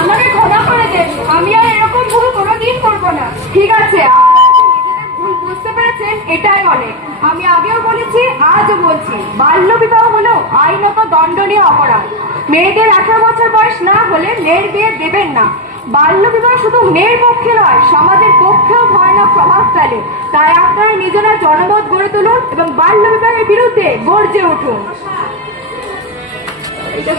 আমাকে ক্ষমা করে দেন আমি আর এরকম ভুল কোনোদিন করব না। ঠিক আছে ভুল বুঝতে পেরেছেন, এটাই অনেক। আমি আগেও বলেছি, আজও বলছি বাল্য বিবাহ হলো আইনত দণ্ডনীয় অপরাধ। মেয়েদের আঠারো বছর বয়স না হলে মেয়ের বিয়ে দেবেন না। বাল্য বিবাহ শুধু মেয়ের পক্ষে নয়, সমাজে পক্ষেও ভয়ানক প্রভাব ফেলে। তাই আপনারা নিজেরা জনমত গড়ে তুলুন এবং বাল্য বিবাহের বিরুদ্ধে গর্জে উঠুন।